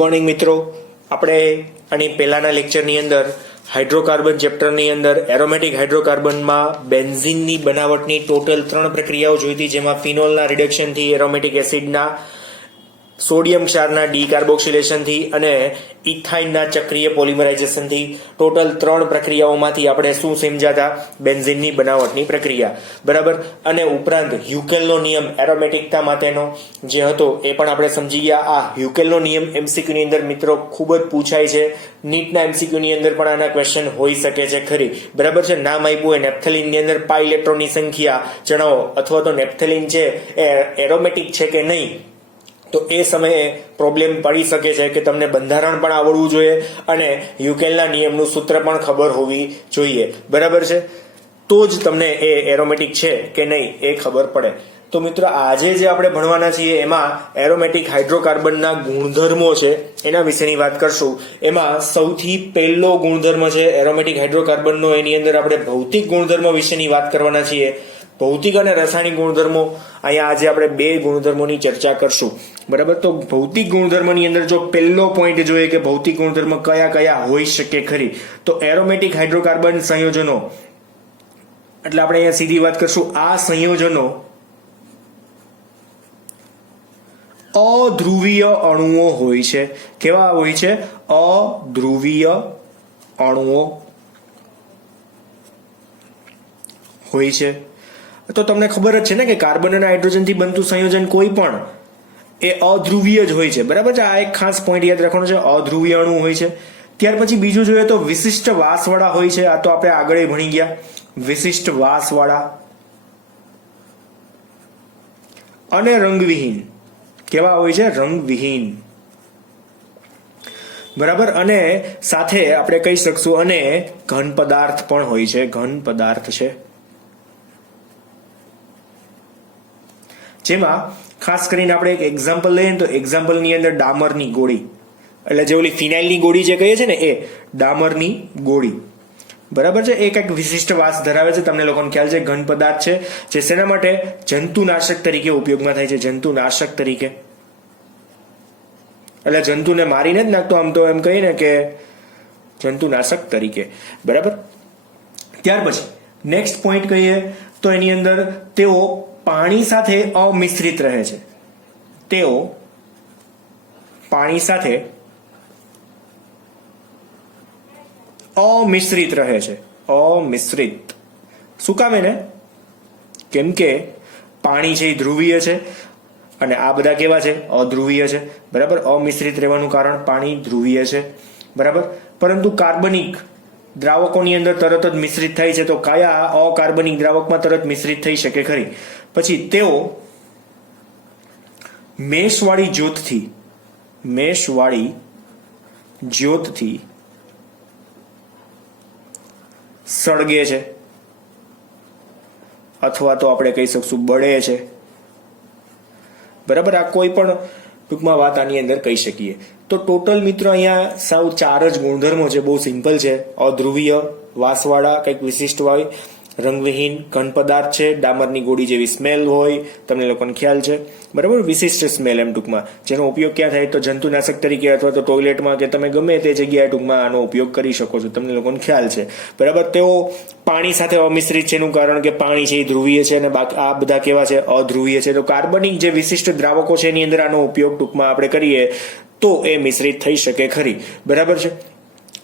Morning મિત્રો, આપણે આની પહેલાના લેક્ચરની અંદર હાઇડ્રોકાર્બન ચેપ્ટરની અંદર એરોમેટિક હાઇડ્રોકાર્બનમાં બેન્ઝીનની બનાવટની ટોટલ 3 પ્રક્રિયાઓ જોઈ હતી, જેમાં ફિનોલના રિડક્શનથી, એરોમેટિક એસિડના સોડિયમ ક્ષારના ડીકાર્બોક્સિલેશનથી અને ઇથાઇનના ચક્રીય પોલિમરાઇઝેશનથી ટોટલ 3 પ્રક્રિયાઓમાંથી આપણે શું સમજાતા? બેન્ઝીનની બનાવટની પ્રક્રિયા, બરાબર. અને ઉપરાંત હ્યુકેલનો નિયમ એરોમેટિકતા માટેનો જે હતો એ પણ આપણે સમજી ગયા. આ હ્યુકેલનો નિયમ MCQ ની અંદર મિત્રો ખૂબ જ પૂછાય છે. નીટના MCQ ની અંદર પણ આના ક્વેશ્ચન હોઈ શકે છે ખરી, બરાબર છે. નામ આપ્યું હોય નેપ્થેલિનની અંદર પાઈ ઇલેક્ટ્રોનની સંખ્યા જણાવો, અથવા તો નેપ્થેલિન છે એ એરોમેટિક છે કે નહીં, તો એ સમયે પ્રોબ્લેમ પડી શકે છે કે તમને બંધારણ પણ આવડવું જોઈએ અને હ્યુકેલના નિયમનું સૂત્ર પણ ખબર હોવી જોઈએ, બરાબર છે. તો જ તમને એ એરોમેટિક છે કે નહીં એ ખબર પડે. તો મિત્રો આજે જે આપણે ભણવાના છીએ એમાં એરોમેટિક હાઇડ્રોકાર્બનના ગુણધર્મો છે એના વિશેની વાત કરશું. એમાં સૌથી પહેલો ગુણધર્મ છે એરોમેટિક હાઇડ્રોકાર્બનનો, એની અંદર આપણે ભૌતિક ગુણધર્મો વિશેની વાત કરવાના છીએ. ભૌતિક અને રાસાયણિક ગુણધર્મો, અહીંયા આજે આપણે 2 ગુણધર્મોની ચર્ચા કરશું, બરાબર. તો ભૌતિક ગુણધર્મની અંદર જો પહેલો પોઈન્ટ જોઈએ કે ભૌતિક ગુણધર્મ કયા કયા હોઈ શકે ખરી, તો એરોમેટિક હાઇડ્રોકાર્બન સંયોજનો, એટલે આપણે અહીંયા સીધી વાત કરશું. આ સંયોજનો અધ્રુવીય અણુઓ હોય છે. કેવા હોય છે? અધ્રુવીય અણુઓ હોય છે. તો તમને ખબર જ છે ને કે કાર્બન અને હાઇડ્રોજનથી બનતું સંયોજન કોઈ પણ એ અધ્રુવીય જ હોય છે, બરાબર છે. આ એક ખાસ પોઈન્ટ યાદ રાખવાનો છે, અધ્રુવીય અણુ હોય છે. ત્યાર પછી બીજું જોઈએ તો વિશિષ્ટ વાસવાળા હોય છે. આ તો આપણે આગળ ભણી ગયા. વિશિષ્ટ વાસવાળા અને રંગવિહીન. કેવા હોય છે? રંગવિહીન, બરાબર. અને સાથે આપણે કહી શકશું અને ઘન પદાર્થ પણ હોય છે. ઘન પદાર્થ છે, જેમાં ખાસ કરીને આપણે એક એક્ઝામ્પલ લઈએ તો એક્ઝામ્પલની અંદર ડામરની ગોળી, એટલે જે ઓલી ફિનાઇલની ગોળી જે કહીએ છે ને એ ડામરની ગોળી, બરાબર છે. એ કંઈક વિશિષ્ટ વાસ ધરાવે છે, તમને લોકોને ખ્યાલ છે. ઘન પદાર્થ છે જે શેના માટે? જંતુનાશક તરીકે ઉપયોગમાં થાય છે. જંતુનાશક તરીકે, એટલે જંતુને મારીને જ નાખતો, આમ તો એમ કહીને કે જંતુનાશક તરીકે, બરાબર. ત્યાર પછી નેક્સ્ટ પોઈન્ટ કહીએ તો એની અંદર તેઓ પાણી સાથે અમિશ્રિત રહે છે. તેઓ પાણી સાથે અમિશ્રિત રહે છે. અમિશ્રિત શું કામ એને? કેમ કે પાણી છે એ ધ્રુવીય છે અને આ બધા કેવા છે? અધ્રુવીય છે, બરાબર. અમિશ્રિત રહેવાનું કારણ પાણી ધ્રુવીય છે, બરાબર. પરંતુ કાર્બનિક દ્રાવકોની અંદર તરત જ મિશ્રિત થાય છે. તો કયા અકાર્બનિક દ્રાવકમાં તરત મિશ્રિત થઈ શકે ખરી? પછી તેઓ મેશવાળી જ્યોતથી સળગે છે, અથવા તો આપણે કહી શકશું બળે છે, બરાબર. આ કોઈ પણ ટૂંકમાં વાત આની અંદર કહી શકીએ. તો ટોટલ મિત્રો અહીંયા સાવ 4 જ ગુણધર્મો છે. બહુ સિમ્પલ છે. અધ્રુવીય, વાસવાળા, કંઈક વિશિષ્ટ હોય, રંગવિહીન, ઘન પદાર્થ છે, ડામરની ગોળી જેવી સ્મેલ હોય, તમને લોકોને ખ્યાલ છે, બરાબર. વિશિષ્ટ સ્મેલ એમ ટૂંકમાં, જેનો ઉપયોગ ક્યાં થાય તો જંતુનાશક તરીકે, અથવા તો ટોયલેટમાં કે તમે ગમે તે જગ્યાએ ટૂંકમાં આનો ઉપયોગ કરી શકો છો, તમને લોકોને ખ્યાલ છે, બરાબર. તેઓ પાણી સાથે અમિશ્રિત છે એનું કારણ કે પાણી છે એ ધ્રુવીય છે અને આ બધા કેવા છે? અધ્રુવીય છે. તો કાર્બનિક જે વિશિષ્ટ દ્રાવકો છે એની અંદર આનો ઉપયોગ ટૂંકમાં આપણે કરીએ તો એ મિશ્રિત થઈ શકે ખરી, બરાબર છે.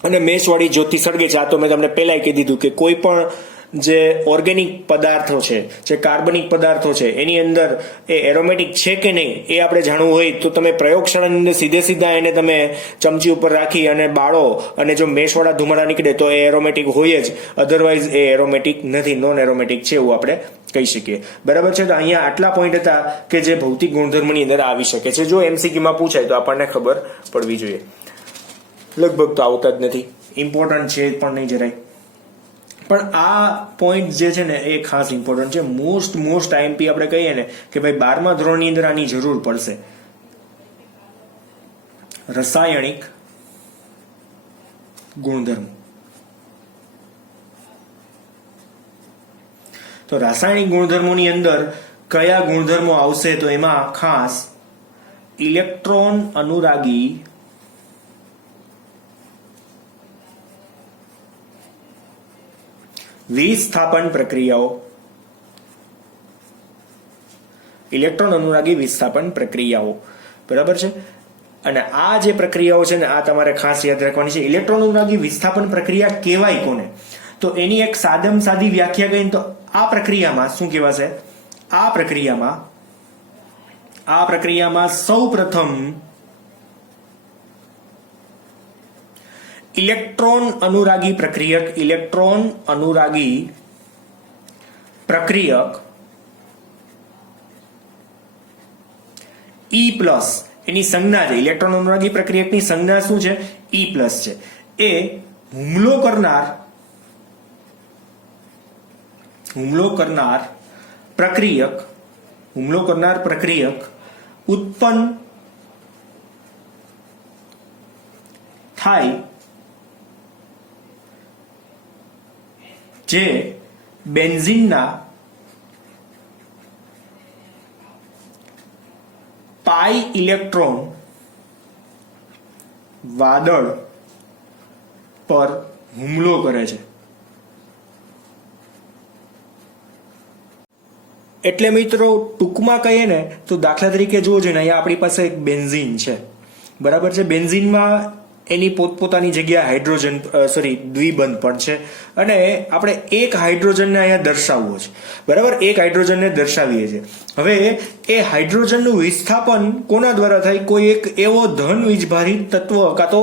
અને મેશવાળી જ્યોતથી સળગે છે. આ તો મેં તમને પહેલા કહી દીધું કે કોઈ પણ જે ઓર્ગેનિક પદાર્થો છે, જે કાર્બનિક પદાર્થો છે, એની અંદર એ એરોમેટિક છે કે નહીં એ આપણે જાણવું હોય તો તમે પ્રયોગશાળાની અંદર સીધા એને તમે ચમચી ઉપર રાખી અને બાળો અને જો મેશવાળા ધુમાડા નીકળે તો એ એરોમેટિક હોય જ, અધરવાઇઝ એ એરોમેટિક નથી, નોન એરોમેટિક છે એવું આપણે કહી શકીએ, બરાબર છે. તો અહીંયા આટલા પોઈન્ટ હતા કે જે ભૌતિક ગુણધર્મની અંદર આવી શકે છે. જો MCQમાં પૂછાય તો આપણને ખબર પડવી જોઈએ. લગભગ તો આવતા જ નથી, ઇમ્પોર્ટન્ટ છે પણ નહીં જરાય. પણ આ પોઈન્ટ જે છે ને એ ખાસ ઇમ્પોર્ટન્ટ છે. મોસ્ટ IMP આપણે કહીએ ને કે ભાઈ 12મા ધોરણની અંદર આની જરૂર પડશે. રાસાયણિક ગુણધર્મ. તો રાસાયણિક ગુણધર્મોની અંદર કયા ગુણધર્મો આવશે? તો એમાં ખાસ ઇલેક્ટ્રોન અનુરાગી વિસ્થાપન પ્રક્રિયાઓ, ઇલેક્ટ્રોન અનુરાગી વિસ્થાપન પ્રક્રિયાઓ, બરાબર છે. અને આ જે પ્રક્રિયાઓ છે ને આ તમારે ખાસ યાદ રાખવાની છે. ઇલેક્ટ્રોન અનુરાગી વિસ્થાપન પ્રક્રિયા કહેવાય કોને? તો એની એક સાદમ સાદી વ્યાખ્યા કહીને તો આ પ્રક્રિયામાં શું કહેવાશે? આ પ્રક્રિયામાં સૌપ્રથમ ઇલેક્ટ્રોન અનુરાગી પ્રક્રિયક E પ્લસ એની સંજ્ઞા છે. ઇલેક્ટ્રોન અનુરાગી પ્રક્રિયકની સંજ્ઞા શું છે? E પ્લસ છે. એ હુમલો કરનાર પ્રક્રિયક ઉત્પન્ન થાય જે બેન્ઝીનના પાઈ ઇલેક્ટ્રોન વાદળ પર હુમલો કરે છે. એટલે મિત્રો ટૂંકમાં કહીએ ને તો દાખલા તરીકે જોજો ને અહીંયા આપણી પાસે એક બેન્ઝીન છે, બરાબર છે. બેન્ઝીનમાં એની પોતપોતાની જગ્યા હાઇડ્રોજન દ્વિબંધ પણ છે અને આપણે એક હાઇડ્રોજનને અહીંયા દર્શાવવો છે, બરાબર. એક હાઇડ્રોજનને દર્શાવીએ છીએ. હવે એ હાઇડ્રોજનનું વિસ્થાપન કોના દ્વારા થાય? કોઈ એક એવો ધન વીજભારિત તત્વ કાં તો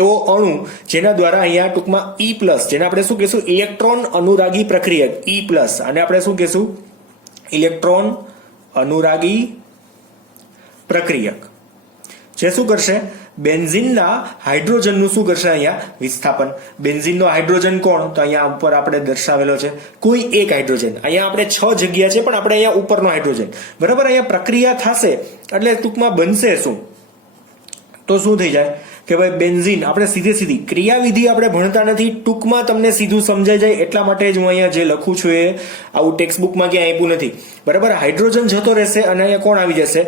એવો અણુ જેના દ્વારા અહીંયા ટૂંકમાં E પ્લસ, જેને આપણે શું કહીશું? ઇલેક્ટ્રોન અનુરાગી પ્રક્રિયક E પ્લસ, અને આપણે શું કહીશું? ઇલેક્ટ્રોન અનુરાગી પ્રક્રિયક જે શું કરશે? બેન્ઝીનના હાઇડ્રોજનનું શું કરશે? અહીંયા વિસ્થાપન. બેન્ઝીનનો હાઇડ્રોજન કોણ? તો અહીંયા ઉપર આપણે દર્શાવેલો છે કોઈ એક હાઇડ્રોજન. અહીંયા આપણે 6 જગ્યા છે પણ આપણે અહીંયા ઉપરનો હાઇડ્રોજન, બરાબર. અહીંયા પ્રક્રિયા થશે એટલે ટૂંકમાં બનશે શું? તો શું થઈ જાય કે ભાઈ બેન્ઝીન, આપણે સીધી ક્રિયાવિધિ આપણે ભણતા નથી, ટૂંકમાં તમને સીધું સમજાઈ જાય એટલા માટે જ હું અહીંયા જે લખું છું એ આવું ટેક્સ્ટબુકમાં ક્યાંય આપ્યું નથી, બરાબર. હાઇડ્રોજન જતો રહેશે અને અહીંયા કોણ આવી જશે?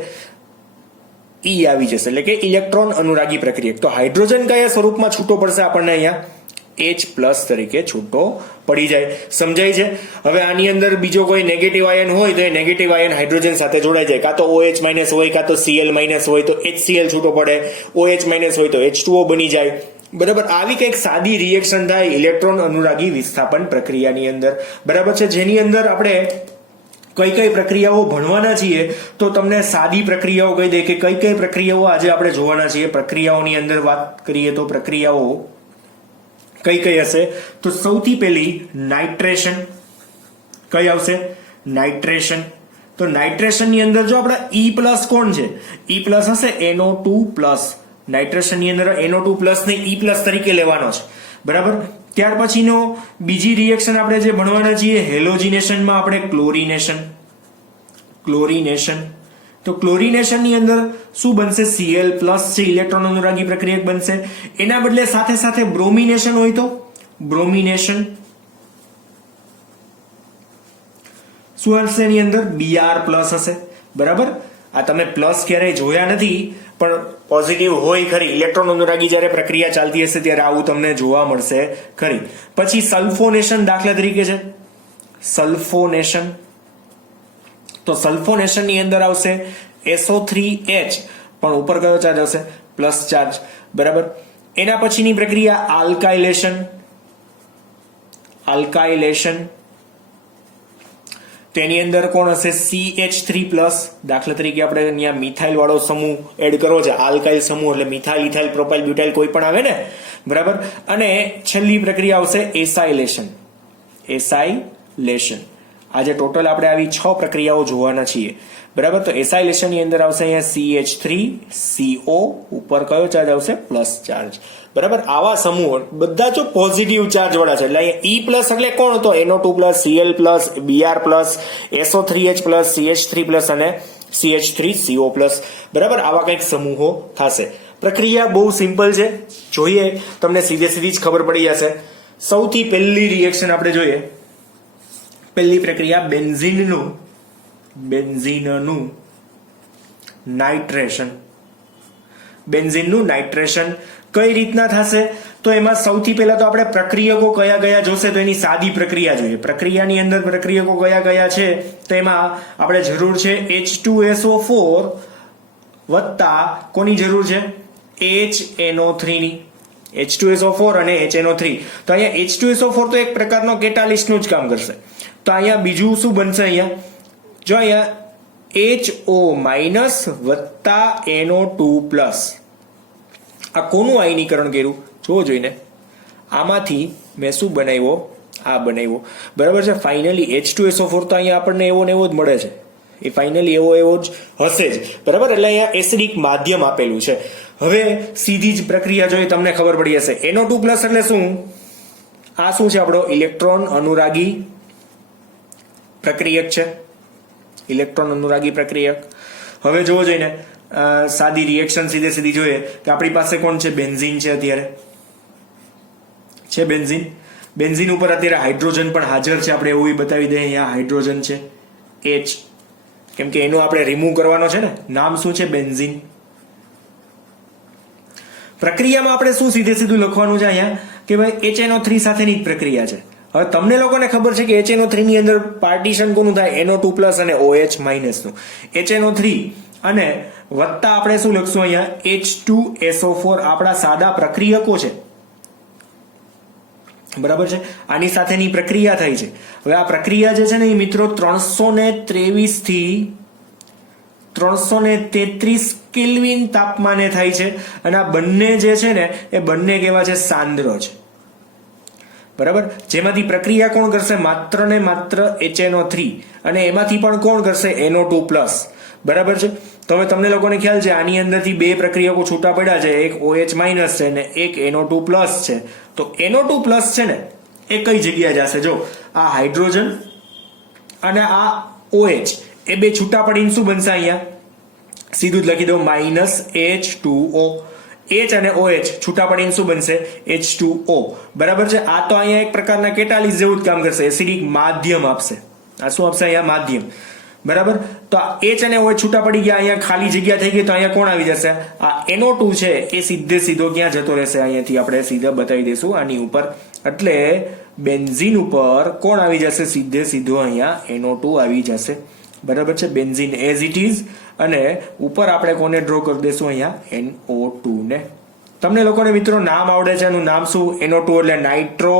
E આવી જશે, એટલે કે ઇલેક્ટ્રોન અનુરાગી પ્રક્રિયક. તો હાઇડ્રોજન કયા સ્વરૂપમાં છૂટો પડશે? આપણને અહીંયા H પ્લસ તરીકે છૂટો પડી જાય. સમજાય છે? હવે આની અંદર બીજો કોઈ નેગેટિવ આયન હોય તો એ નેગેટિવ આયન હાઇડ્રોજન સાથે જોડાઈ જાય. કાં તો OH માઇનસ હોય, કાં તો Cl માઇનસ હોય તો HCl છૂટો પડે, OH માઇનસ હોય તો H2O બની જાય, બરાબર. આવી કંઈક સાદી રિએક્શન થાય ઇલેક્ટ્રોન અનુરાગી વિસ્થાપન પ્રક્રિયાની અંદર, બરાબર છે. જેની અંદર આપણે કઈ પ્રક્રિયાઓ ભણવાના છીએ તો તમને સાદી પ્રક્રિયાઓ કહી દે કે કઈ પ્રક્રિયાઓ આજે આપણે જોવાના છીએ. પ્રક્રિયાઓની અંદર વાત કરીએ તો પ્રક્રિયાઓ કઈ હશે? તો સૌથી પહેલી નાઇટ્રેશન. કઈ આવશે? નાઇટ્રેશન. તો નાઇટ્રેશન ની અંદર જો આપણા E પ્લસ કોણ છે? E પ્લસ હશે NO2 પ્લસ. નાઇટ્રેશન ની અંદર NO2 પ્લસ ને E પ્લસ તરીકે લેવાનો છે, બરાબર. ત્યાર પછીનો બીજી રિએક્શન આપણે જે ભણવાના છીએ હેલોજિનેશનમાં આપણે ક્લોરિનેશન. તો ક્લોરિનેશન ની અંદર શું બનશે? Cl પ્લસ છે, ઇલેક્ટ્રોન અનુરાગી પ્રક્રિયક બનશે. એના બદલે સાથે બ્રોમિનેશન હોય તો બ્રોમિનેશન શું હશે? એની અંદર Br પ્લસ હશે, બરાબર. આ તમે પ્લસ ક્યારેય જોયા નથી પણ પોઝિટિવ હોય ખરી. ઇલેક્ટ્રોન અનુરાગી જ્યારે પ્રક્રિયા ચાલતી હશે ત્યારે આવું તમને જોવા મળશે ખરી. પછી સલ્ફોનેશન દાખલા તરીકે છે, સલ્ફોનેશન. તો સલ્ફોનેશન ની અંદર આવશે SO3H, પણ ઉપર કયો ચાર્જ આવશે? પ્લસ ચાર્જ, બરાબર. એના પછીની પ્રક્રિયા આલ્કાઇલેશન. તેની અંદર કોણ હશે? CH3 plus. દાખલા તરીકે આપણે અહીંયા મિથાઇલ વાળો સમૂહ એડ કરવો છે, આલ્કાઇલ સમૂહ એટલે મિથાઇલ, ઇથાઇલ, પ્રોપાઇલ, બ્યુટાઇલ કોઈ પણ આવે ને, બરાબર. અને છેલ્લી પ્રક્રિયા આવશે એસાઇલેશન. આજે ટોટલ આપણે આવી 6 પ્રક્રિયાઓ જોવાના છીએ, બરાબર. તો એસાઇલેશન ની અંદર આવશે અહીંયા CH3CO, ઉપર કયો ચાર્જ આવશે? પ્લસ ચાર્જ, બરાબર. આવા સમૂહ બધા જો પોઝિટિવ ચાર્જ વાળા છે એટલે અહીંયા E પ્લસ એટલે કોણ? તો NO2 plus, Cl plus, Br plus, SO3H plus, CH3 plus અને CH3CO પ્લસ, બરાબર. આવા કંઈક સમૂહો થશે. પ્રક્રિયા બહુ સિમ્પલ છે, જોઈએ તમને સીધી જ ખબર પડી જશે. સૌથી પહેલી રિએક્શન આપણે જોઈએ. પહેલી પ્રક્રિયા બેન્ઝીનનું નાઇટ્રેશન, બેન્ઝીનનું નાઇટ્રેશન. કઈ રીતના થશે? તો એમાં સૌથી પહેલા તો આપણે પ્રક્રિયકો કયા કયા જોશે, તો એની સાદી પ્રક્રિયા જોઈએ. પ્રક્રિયાની અંદર પ્રક્રિયકો કયા કયા છે, તો એમાં આપણે જરૂર છે H2SO4 વત્તા કોની જરૂર છે? HNO3 ની. H2SO4 અને HNO3. તો અહીંયા H2SO4 તો એક પ્રકારનો કેટાલિસ્ટનું જ કામ કરશે. તો અહીંયા બીજું શું બનશે? અહીંયા જો અહીંયા HO- વત્તા NO2+. આ કોનું આયનીકરણ કર્યું જોવો જોઈને. આમાંથી મેં શું બનાવ્યો? આ બનાવ્યો. બરાબર છે. ફાઇનલી H2SO4 તો અહીંયા આપણને એવો ને એવો જ મળે છે. એ ફાઇનલી એવો જ હશે જ. બરાબર. એટલે અહીંયા એસિડિક માધ્યમ આપેલું છે. હવે સીધી જ પ્રક્રિયા જોઈએ, તમને ખબર પડી હશે. NO2+ એટલે શું? આ શું છે? આપણો ઇલેક્ટ્રોન અનુરાગી પ્રક્રિયક છે. ઇલેક્ટ્રોન અનુરાગી પ્રક્રિયક. હવે જોવો જોઈને સાદી રિએક્શન સીધી જોઈએ કે આપણી પાસે કોણ છે? બેન્ઝીન છે. અત્યારે છે બેન્ઝીન. બેન્ઝીન ઉપર અત્યારે હાઇડ્રોજન પણ હાજર છે. આપણે એવું બતાવી દઈએ, અહીંયા હાઇડ્રોજન છે H, કેમ કે એનો આપણે રિમૂવ કરવાનો છે ને. નામ શું છે? બેન્ઝીન. પ્રક્રિયામાં આપણે શું સીધું લખવાનું છે અહીંયા કે ભાઈ HNO3 સાથેની જ પ્રક્રિયા છે. હવે તમને લોકોને ખબર છે કે HNO3 ની અંદર પાર્ટીશન કોનું થાય? NO2+ અને OH- નું. HNO3 અને વત્તા આપણે શું લખશું અહીંયા? H2SO4 આપણા સાદા પ્રક્રિયકો છે. બરાબર છે. આની સાથેની પ્રક્રિયા થાય છે. હવે આ પ્રક્રિયા જે છે ને એ મિત્રો 323 થી 333 કેલ્વિન તાપમાને થાય છે. અને આ બંને જે છે ને એ બંને કેવા છે? સાંદ્ર છે. બરાબર. જેમાંથી પ્રક્રિયા કોણ કરશે? માત્ર ને માત્ર HNO3 અને એમાંથી પણ કોણ કરશે? NO2+. બરાબર છે. તો હવે તમને લોકોને ખ્યાલ છે આની અંદરથી બે પ્રક્રિયકો છૂટા પડ્યા છે. એક OH- છે અને એક NO2+ છે. તો NO2+ છે ને એ કઈ જગ્યાએ જશે? જો આ હાઇડ્રોજન અને આ OH એ બે છૂટા પડીને શું બનશે? અહીંયા સીધું જ લખી દો -H2O. H અને OH છૂટા પડીને શું બનશે? H2O. બરાબર છે. આ તો અહીંયા એક પ્રકારના કેટાલિસ્ટ જેવું જ કામ કરશે. એસિડિક માધ્યમ આપશે. આ શું આપશે? અહીંયા માધ્યમ. બરાબર. તો આ H અને OH છૂટા પડી ગયા, અહીંયા ખાલી જગ્યા થઈ ગઈ. તો અહીંયા કોણ આવી જશે? આ NO2 છે એ સીધો ક્યાં જતો રહેશે? અહીંયાથી આપણે સીધા બતાવી દઈશું આની ઉપર. એટલે બેન્ઝીન ઉપર કોણ આવી જશે? સીધો અહીંયા NO2 આવી જશે. બરાબર છે. Benzene as it is. અને ઉપર આપણે કોને ડ્રો કરી દઈશું? અહીંયા NO2 ને. તમને લોકોને મિત્રો નામ આવડે છે. એનું નામ શું? NO2 એટલે નાઇટ્રો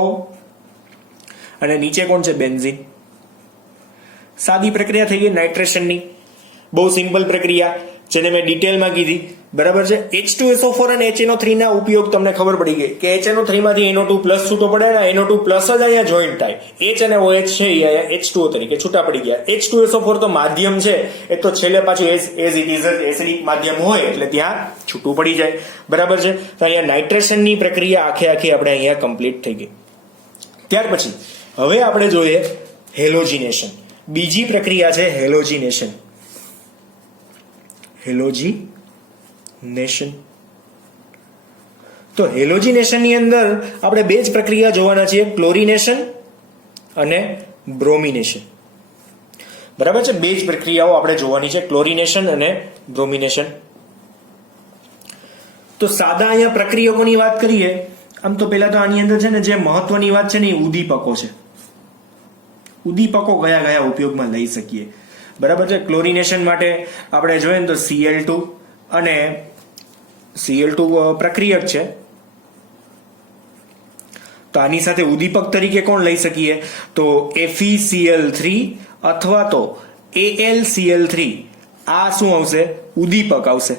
અને નીચે કોણ છે? બેન્ઝીન. સાદી પ્રક્રિયા થઈ ગઈ નાઇટ્રેશનની. બહુ સિમ્પલ પ્રક્રિયા જેને મેં ડિટેલમાં કીધી. બરાબર છે. H2SO4 અને HNO3 ના ઉપયોગ તમને ખબર પડી ગઈ કે HNO3 માંથી NO2+ છૂટો પડે ને NO2+ જ અહીંયા જોઈન્ટ થાય. H અને OH છે એ અહીંયા H2O તરીકે છૂટા પડી ગયા. H2SO4 તો માધ્યમ છે એ તો છેલ્લે પાછું એઝ ઇટ ઇઝ એસિડિક માધ્યમ હોય એટલે ત્યાં છૂટું પડી જાય. બરાબર છે. તો અહીંયા નાઇટ્રેશનની પ્રક્રિયા આખે આપણે અહીંયા કમ્પ્લીટ થઈ ગઈ. ત્યાર પછી હવે આપણે જોઈએ હેલોજિનેશન. બીજી પ્રક્રિયા છે હેલોજિનેશન. તો હેલોજિનેશન ની અંદર આપણે બે જ પ્રક્રિયા જોવાના છીએ, ક્લોરિનેશન અને બ્રોમિનેશન. બરાબર છે. બે જ પ્રક્રિયાઓ આપણે જોવાની છે, ક્લોરિનેશન અને બ્રોમિનેશન. તો સાદા અહીંયા પ્રક્રિયકોની વાત કરીએ આમ તો પહેલા તો આની અંદર છે ને જે મહત્વની વાત છે ને એ ઉદ્દીપકો છે. ઉદ્દીપકો કયા કયા ઉપયોગમાં લઈ શકીએ? બરાબર છે. ક્લોરિનેશન માટે આપણે જોઈએ ને તો Cl2 અને Cl2 પ્રક્રિયક છે. તો આની સાથે ઉદ્દીપક તરીકે કોણ લઈ શકીએ? તો FeCl3 અથવા તો AlCl3. આ શું આવશે? ઉદ્દીપક આવશે.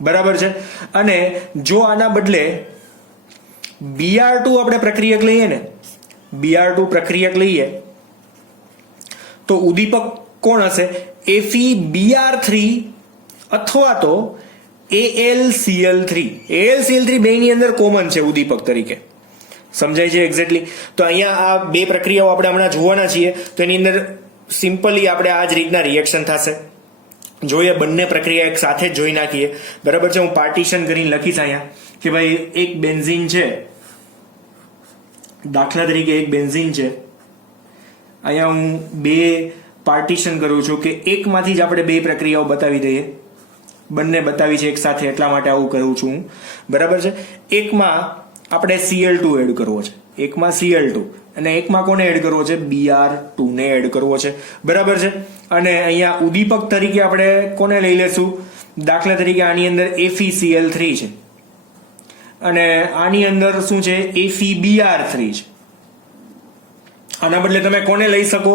બરાબર છે. અને જો આના બદલે Br2 આપણે પ્રક્રિયક લઈએ ને, Br2 પ્રક્રિયક લઈએ તો ઉદ્દીપક કોણ હશે? FeBr3 અથવા તો AlCl3. AlCl3 બેની અંદર કોમન છે ઉદ્દીપક તરીકે. સમજાય છે એક્ઝેક્ટલી? તો અહીંયા આ બે પ્રક્રિયાઓ આપણે હમણાં જોવાના છીએ. તો એની અંદર સિમ્પલી આપણે આ જ રીતના રિએક્શન થશે. જોઈએ બંને પ્રક્રિયા એક સાથે જ જોઈ નાખીએ. બરાબર છે. હું પાર્ટીશન કરીને લખીશ અહીંયા કે ભાઈ એક બેન્ઝીન છે, દાખલા તરીકે એક બેન્ઝીન છે. અહીંયા હું બે પાર્ટીશન કરું છું કે એકમાંથી જ આપણે બે પ્રક્રિયાઓ બતાવી દઈએ. બંને બતાવી છે એક સાથે, એટલા માટે આવું કરું છું હું. બરાબર છે. એકમાં આપણે Cl2 એડ કરવો છે, એકમાં Cl2 અને એકમાં કોને એડ કરવો છે? Br2 ને એડ કરવો છે. બરાબર છે. અને અહીંયા ઉદીપક તરીકે આપણે કોને લઈ લેશું? દાખલા તરીકે આની અંદર FeCl3 છે અને આની અંદર શું છે? FeBr3 છે. આના બદલે તમે કોને લઈ શકો?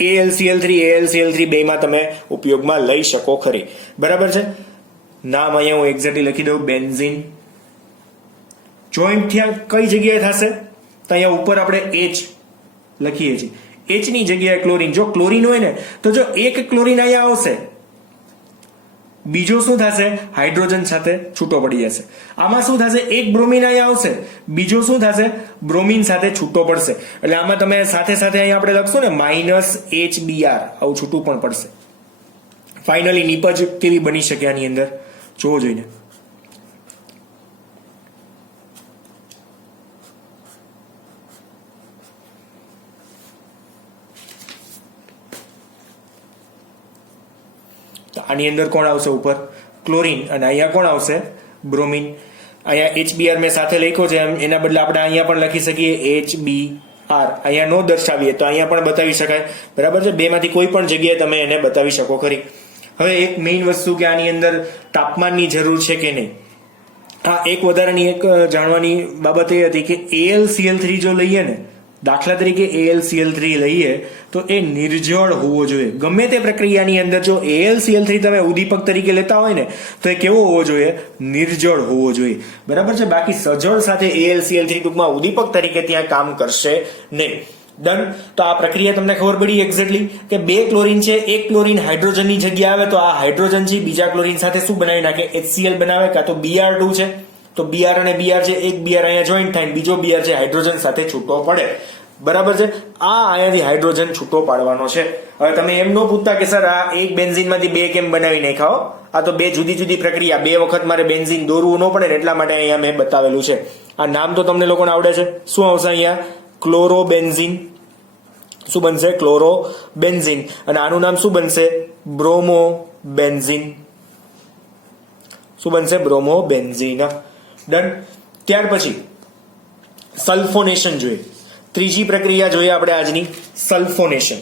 AlCl3, AlCl3 બેમાં તમે ઉપયોગમાં લઈ શકો ખરી. બરાબર છે. નામ અહીંયા હું એક્ઝેક્ટલી લખી દઉં, બેન્ઝીન. જોઈન્ટ થયા કઈ જગ્યાએ થશે? તો અહીંયા ઉપર આપણે H લખીએ છીએ, H ની જગ્યાએ ક્લોરીન. જો ક્લોરીન હોય ને તો જો એક ક્લોરીન અહીંયા આવશે, બીજો શું થશે? હાઇડ્રોજન સાથે છૂટો પડી જશે. આમાં શું થશે? એક બ્રોમિન અહીંયા આવશે, બીજો શું થશે? બ્રોમિન સાથે છૂટો પડશે. એટલે આમાં તમે સાથે સાથે અહીંયા આપણે લખશું ને -HBr, આવું છૂટું પણ પડશે. ફાઇનલી નિપજ કેવી બની શકે આની અંદર જોવો જોઈને. આની અંદર કોણ આવશે? ઉપર ક્લોરીન અને અહીંયા કોણ આવશે? બ્રોમિન. અહીંયા HBr મેં સાથે લખ્યો છે, એના બદલે આપણે અહીંયા પણ લખી શકીએ HBr. અહીંયા નો દર્શાવીએ તો અહીંયા પણ બતાવી શકાય. બરાબર છે. બેમાંથી કોઈ પણ જગ્યાએ તમે એને બતાવી શકો ખરી. હવે એક મેઇન વસ્તુ કે આની અંદર તાપમાનની જરૂર છે કે નહીં. હા, એક વધારાની એક જાણવાની બાબત એ હતી કે AlCl3 જો લઈએ ને, દાખલા તરીકે AlCl3 લઈએ તો એ નિર્જળ હોવો જોઈએ. ગમે તે પ્રક્રિયાની અંદર જો AlCl3 તમે ઉદીપક તરીકે લેતા હોય ને તો એ કેવો હોવો જોઈએ? નિર્જળ હોવો જોઈએ. બરાબર છે. બાકી સજળ સાથે AlCl3 ટૂંકમાં ઉદીપક તરીકે ત્યાં કામ કરશે નહીં. ડન. તો આ પ્રક્રિયા તમને ખબર પડી એક્ઝેક્ટલી કે બે ક્લોરીન છે, એક ક્લોરીન હાઇડ્રોજનની જગ્યાએ આવે તો આ હાઇડ્રોજન છે, બીજા ક્લોરીન સાથે શું બનાવી નાખે? HCl બનાવે, કાં તો Br2 છે તો Br અને Br છે, એક Br અહીંયા જોઈન્ટ થાય, બીજો Br છે હાઇડ્રોજન સાથે છૂટો પડે. બરાબર છે. આ અહીંયાથી હાઇડ્રોજન છૂટો પાડવાનો છે. હવે તમે એમ ન પૂછતા કે સર આ એક બેન્ઝીનમાંથી બે કેમ બનાવી નાખાઓ? આ તો બે જુદી જુદી પ્રક્રિયા, બે વખત મારે બેન્ઝીન દોરવું ન પડે ને એટલા માટે અહીંયા મેં બતાવેલું છે. આ નામ તો તમને લોકોને આવડે છે. શું આવશે અહીંયા? ક્લોરોબેન્ઝીન. શું બનશે? ક્લોરોબેન્ઝીન. અને આનું નામ શું બનશે? બ્રોમોબેન્ઝીન. શું બનશે? બ્રોમોબેન્ઝીન. ડન. ત્યાર પછી સલ્ફોનેશન જોઈએ. ત્રીજી પ્રક્રિયા જોઈએ આપણે આજની, સલ્ફોનેશન.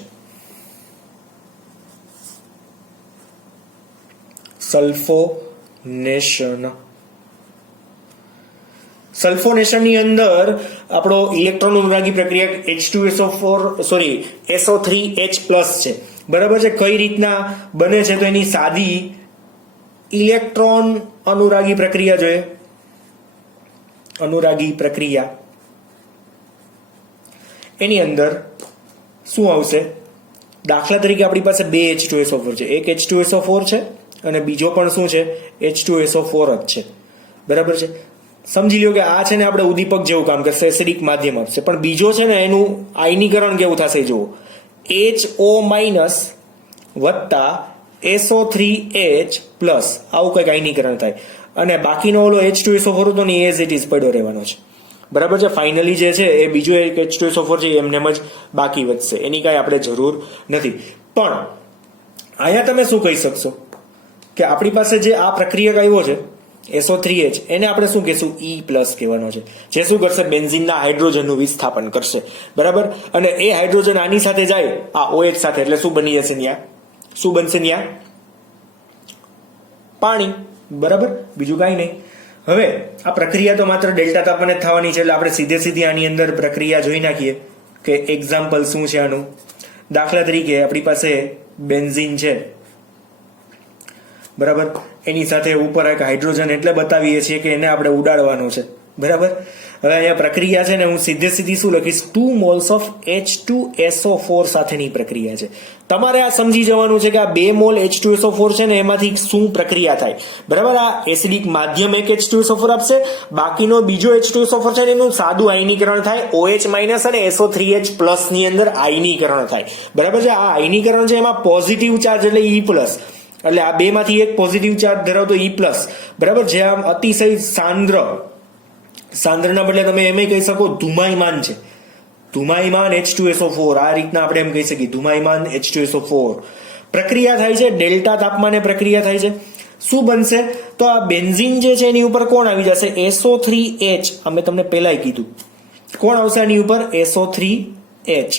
સલ્ફોનેશનની અંદર આપણો ઇલેક્ટ્રોન અનુરાગી પ્રક્રિયા SO3H+ છે. બરાબર છે. કઈ રીતના બને છે? તો એની સાદી ઇલેક્ટ્રોન અનુરાગી પ્રક્રિયા જોઈએ. અનુરાગી પ્રક્રિયા એની અંદર શું આવશે? દાખલા તરીકે આપણી પાસે બે H2SO4 છે, એક H2SO4 છે અને બીજો પણ શું છે? H2SO4 જ છે. બરાબર છે. સમજી લો કે આ છે ને આપણે ઉદીપક જેવું કામ કરશે, એસિડિક માધ્યમ આપશે, પણ બીજો છે ને એનું આયનીકરણ કેવું થશે જુઓ. HO- વત્તા SO3H+, આવું કંઈક આયનીકરણ થાય અને બાકીનો ઓલો H2SO4 તો નહીં એઝ ઇટ ઇઝ પડ્યો રહેવાનો છે. બરાબર છે. ફાઇનલી જે છે એ બીજો એક H2SO4 છે એમને જ બાકી વધશે, એની કાંઈ આપણે જરૂર નથી. પણ અહીંયા તમે શું કહી શકશો કે આપણી પાસે જે આ પ્રક્રિયક આવ્યો છે SO3H, એને આપણે શું કહેશું? E+ કહેવાનો છે, જે શું કરશે? બેન્ઝીનના હાઇડ્રોજનનું વિસ્થાપન કરશે. બરાબર. અને એ હાઇડ્રોજન આની સાથે જાય આ OH સાથે, એટલે શું બની જશે ત્યાં? શું બનશે ત્યાં? પાણી. બરાબર. બીજું કાંઈ નહીં. હવે આ પ્રક્રિયા તો માત્ર ડેલ્ટા તાપમાને જ થવાની છે, એટલે આપણે સીધી આની અંદર પ્રક્રિયા જોઈ નાખીએ કે એક્ઝામ્પલ શું છે આનું. દાખલા તરીકે આપણી પાસે બેન્ઝીન છે. બરાબર. એની સાથે ઉપર એક હાઇડ્રોજન એટલે બતાવીએ છીએ કે એને આપણે ઉડાડવાનો છે. બરાબર. હવે અહીંયા પ્રક્રિયા છે ને હું સીધી શું લખીશ? 2 મોલ્સ ઓફ H2SO4 સાથેની પ્રક્રિયા છે. તમારે આ સમજી જવાનું છે કે આ 2 મોલ H2SO4 છે ને એમાંથી શું પ્રક્રિયા થાય. બરાબર. આ એસિડિક માધ્યમ એક H2SO4 આપશે, બાકીનો બીજો H2SO4 છે ને એનું સાદું આયનીકરણ થાય OH- અને SO3H+ ની અંદર આયનીકરણ થાય. બરાબર છે. આ આયનીકરણ છે એમાં પોઝિટિવ ચાર્જ એટલે E+, એટલે આ બે માંથી એક પોઝિટિવ ચાર્જ ધરાવતો E+. બરાબર. જે આમ અતિશય સાંદ્રના બદલે તમે એમ કહી શકો ધુમાયમાન છે. ધુમાયમાન H2SO4, આ રીતના આપણે એમ કહી શકીએ ધુમાયમાન H2SO4. પ્રક્રિયા થાય છે ડેલ્ટા તાપમાને પ્રક્રિયા થાય છે. શું બનશે? તો આ બેન્ઝીન જે છે એની ઉપર કોણ આવી જશે? SO3H. અમે તમને પહેલાય કીધું કોણ આવશે આની ઉપર? SO3H.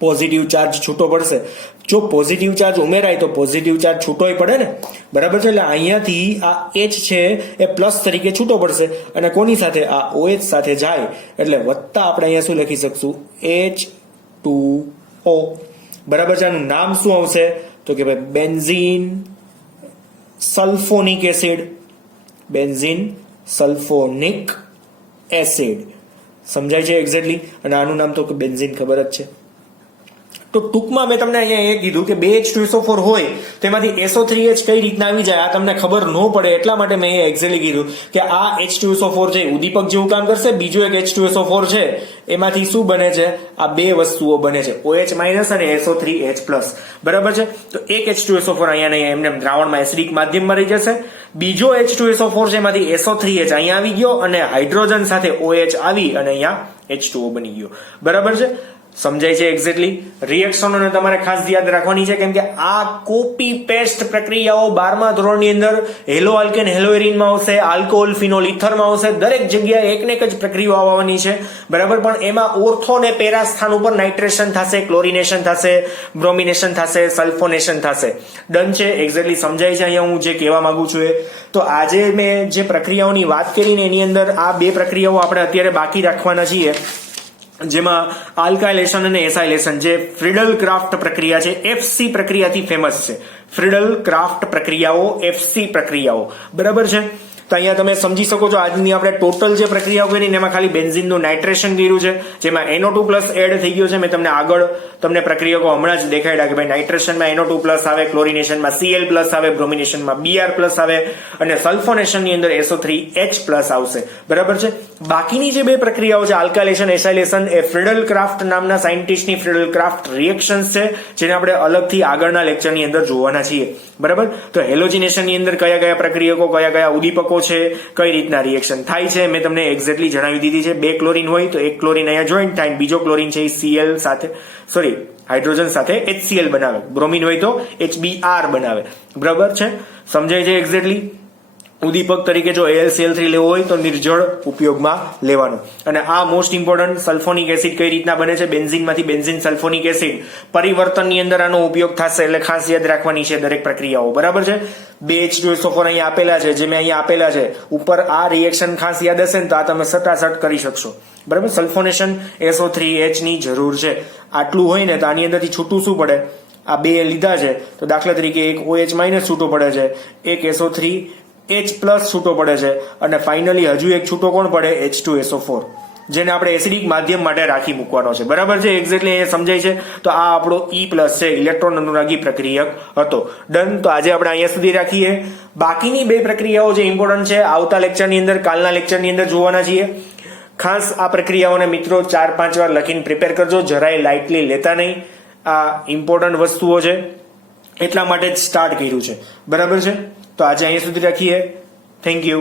પોઝિટિવ ચાર્જ છૂટો પડશે. જો પોઝિટિવ ચાર્જ ઉમેરાય તો પોઝિટિવ ચાર્જ છૂટોય પડે ને, બરાબર છે? એટલે અહીંયાથી આ H છે એ પ્લસ તરીકે છૂટો પડશે અને કોની સાથે? આ OH સાથે જાય એટલે વત્તા આપણે અહીંયા શું લખી શકશું? H2O. બરાબર છે? આનું નામ શું આવશે? તો કે ભાઈ benzene sulphonic acid. Benzene sulphonic acid. સમજાય છે એક્ઝેક્ટલી? અને આનું નામ તો બેન્ઝીન ખબર જ છે. તો ટૂંકમાં મેં તમને અહીંયા એ કીધું કે બે H2SO4 હોય તેમાંથી SO3H કઈ રીતના આવી જાય આ તમને ખબર ન પડે એટલા માટે મેં એ એક્ઝેક્ટલી કીધું કે આ H2SO4 છે ઉદ્દીપક જેવું કામ કરશે. બીજો એક H2SO4 છે એમાંથી શું બને છે? આ બે વસ્તુઓ બને છે, OH- અને SO3H+. બરાબર છે? તો એક H2SO4 અહીંયા નહીં એમને દ્રાવણમાં એસિડિક માધ્યમમાં રહી જશે. બીજો H2SO4 છે એમાંથી SO3H અહીંયા આવી ગયો અને હાઇડ્રોજન સાથે OH આવી અને અહીંયા H2O બની ગયો. બરાબર છે? સમજાય છે એક્ઝેક્ટલી? રિએક્શનોને તમારે ખાસ યાદ રાખવાની છે કેમ કે આ કોપી પેસ્ટ પ્રક્રિયાઓ 12મા ધોરણની અંદર હેલો આલ્કેન હેલોએરિનમાં આવશે, આલ્કોહોલ ફિનોલ ઇથરમાં આવશે. દરેક જગ્યાએ એક ને એક જ પ્રક્રિયાઓ આવવાની છે. બરાબર? પણ એમાં ઓર્થો ને પેરા સ્થાન ઉપર નાઇટ્રેશન થશે, ક્લોરિનેશન થશે, બ્રોમિનેશન થશે, સલ્ફોનેશન થશે. ડન છે? એક્ઝેક્ટલી સમજાય છે અહીંયા હું જે કહેવા માંગુ છું એ? તો આજે મેં જે પ્રક્રિયાઓની વાત કરીને એની અંદર આ બે પ્રક્રિયાઓ આપણે અત્યારે બાકી રાખવાના છીએ, જેમાં આલ્કાઇલેશન અને એસાઇલેશન જે ફ્રીડલ ક્રાફ્ટ પ્રક્રિયા છે, FC પ્રક્રિયાથી ફેમસ છે. ફ્રીડલ ક્રાફ્ટ પ્રક્રિયાઓ, FC પ્રક્રિયાઓ. બરાબર છે? તો અહીંયા તમે સમજી શકો છો આજની આપણે ટોટલ જે પ્રક્રિયાઓ કરી એમાં ખાલી બેન્ઝીનનું નાઇટ્રેશન કર્યું છે જેમાં NO2+ એડ થઈ ગયો છે. મેં તમને આગળ પ્રક્રિયાઓ હમણાં જ દેખાડ્યા કે ભાઈ નાઇટ્રેશનમાં NO2+ આવે, ક્લોરિનેશનમાં Cl+ આવે, બ્રોમિનેશનમાં Br+ આવે અને સલ્ફોનેશનની અંદર SO3H+ આવશે. બરાબર છે? બાકીની જે બે પ્રક્રિયાઓ છે આલ્કાઇલેશન, એસાઇલેશન એ ફ્રીડલ ક્રાફ્ટ નામના સાયન્ટિસ્ટની ફ્રીડલ ક્રાફ્ટ રિએક્શન્સ છે જેને આપણે અલગથી આગળના લેક્ચરની અંદર જોવાના છીએ. બરાબર? તો હેલોજિનેશનની અંદર કયા કયા પ્રક્રિયકો, કયા કયા ઉદ્દીપકો છે, કઈ રીતના રિએક્શન થાય છે મેં તમને એક્ઝેક્ટલી જણાવી દીધી છે. બે ક્લોરીન હોય તો એક ક્લોરીન અહીંયા જોઈન્ટ થાય, બીજો ક્લોરીન છે એ Cl સાથે હાઇડ્રોજન સાથે HCl બનાવે. બ્રોમિન હોય તો HBr બનાવે. બરાબર છે? સમજાય છે એક્ઝેક્ટલી? ઉદ્દીપક તરીકે જો AlCl3 લેવો હોય તો નિર્જળ ઉપયોગમાં લેવાનો. અને આ મોસ્ટ ઇમ્પોર્ટન્ટ સલ્ફોનિક એસિડ કઈ રીતના બને છે? બેન્ઝીનમાંથી બેન્ઝીન સલ્ફોનિક એસિડ પરિવર્તનની અંદર આનો ઉપયોગ થશે એટલે ખાસ યાદ રાખવાની છે દરેક પ્રક્રિયાઓ. બરાબર છે? બે H2SO4 અહીંયા આપેલા છે, જે મેં અહીંયા આપેલા છે ઉપર. આ રિએક્શન ખાસ યાદ હશે ને તો આ તમે સટાસટ કરી શકશો. બરાબર? સલ્ફોનેશન SO3H ની જરૂર છે. આટલું હોય ને તો આની અંદરથી છૂટું શું પડે? આ બે લીધા છે તો દાખલા તરીકે એક OH- છૂટો પડે છે, એક SO3H+ છૂટો પડે છે અને ફાઇનલી હજુ એક છૂટો કોણ પડે? H2SO4, જેને આપણે એસિડિક માધ્યમ માટે રાખી મૂકવાનો છે. બરાબર છે? એક્ઝેક્ટલી એ સમજાય છે? તો આ આપણો E+ છે, ઇલેક્ટ્રોન અનુરાગી પ્રક્રિયક હતો. ડન. તો આજે આપણે અહીંયા સુધી રાખીએ. બાકીની બે પ્રક્રિયાઓ જે ઇમ્પોર્ટન્ટ છે આવતા લેક્ચરની અંદર, કાલના લેક્ચરની અંદર જોવાના છીએ. ખાસ આ પ્રક્રિયાઓને મિત્રો 4-5 વાર લખીને પ્રિપેર કરજો, જરાય લાઇટલી લેતા નહીં. આ ઇમ્પોર્ટન્ટ વસ્તુઓ છે એટલા માટે જ સ્ટાર્ટ કર્યું છે. બરાબર છે? તો આજે અહીંયા સુધી રાખીએ. Thank you.